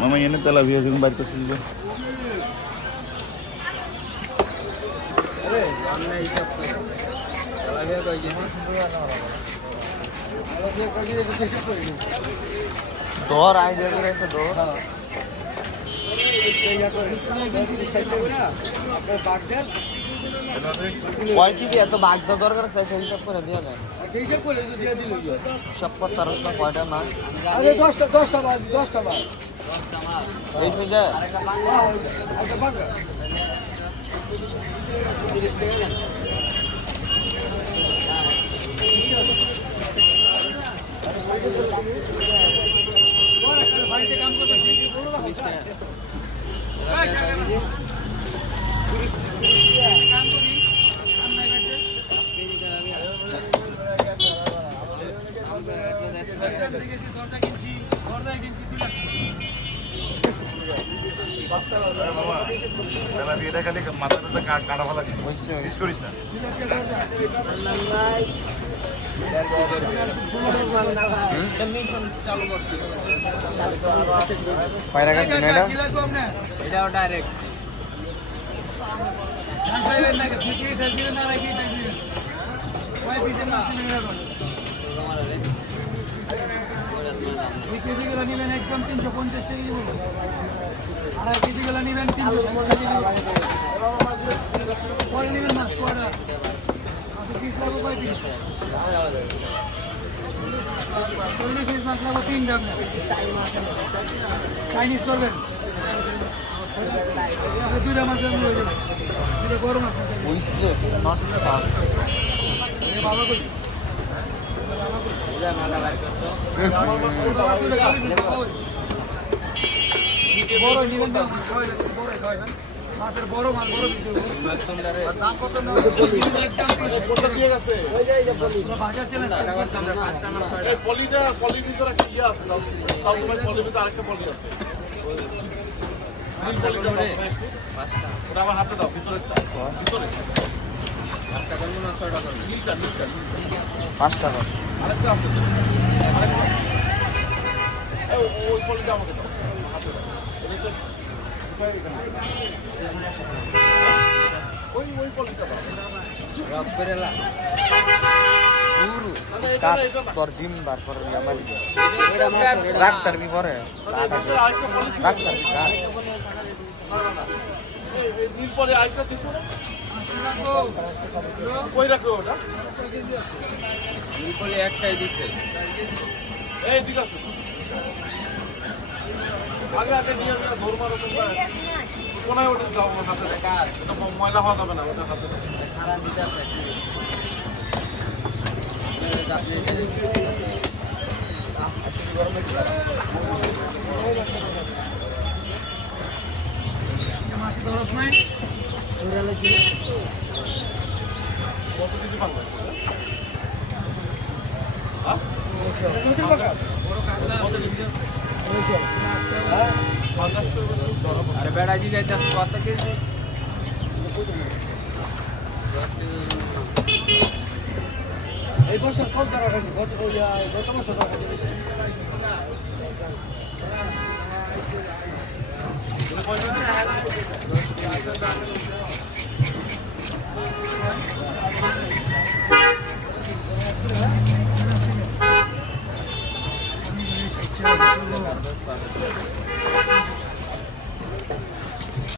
মামা এনে তেলা ভিয়ে যখন বাইর করছিল door idea করে একটা door কোয়ালিটি এত বাগ দরকার আছে সেই হিসাব করে দেওয়া যায় হিসাব করে দিয়ে দিল সব করতে আর কয়টা মাছ আরে 10টা মাছ এই সুজা খালি মাথাটা কাটা ভালো লাগে মিস করিস না এটাও ডাইরেক্ট কেজিগুলো নেবেন একদম 350 টাকা কেজি বলুন আড়াই কেজিগুলো নেবেন 350 টাকা পরে নেবেন মাছ কোয়াটা আচ্ছা পিস লাগবে কয় পিস 40 পিস মাছ লাগবে 3 দাম চাইনিজ করবেন দুইটা মাছের হয়ে যাবে দুইটা বড় মাছ বাবা কই বড় নিবেন না মাছের বড় মাছ বড় কিছু দাম কত না বাজার চলে না এই পলির ভিতরে কি আছে তাও তোমার পলির ভিতরে আরেকটা পলি আছে ওটা আমার হাতে দাও ভিতরে 5 টাকা আরেকটা আছে ওই পলিটা আমাকে দাও হাতে দাও ওই পলিটা দাও রক করেলা পুরো তোর ডিম বার করে আমালি ডাক্তার বি পরে ডাক্তার বি কাট এই নীল পরে আইটা দিছো না কই রাখো ওটা নীল পরে একটাই দিছে এই দিকে আসো আগে আগে নিয়ে যা ধর্মার তোমরা কোনায় ওটা দাও হাতে এটা ময়লা হওয়া যাবে না ওটা হাতে খারা দিতে আছে মাসি দরস নাই কত কেজি পাবো হ্যাঁ আরে বেড়াজি যাইতে কত কেজি এই বছর কত টাকা খাইছি গত বছর টাকা খাইছি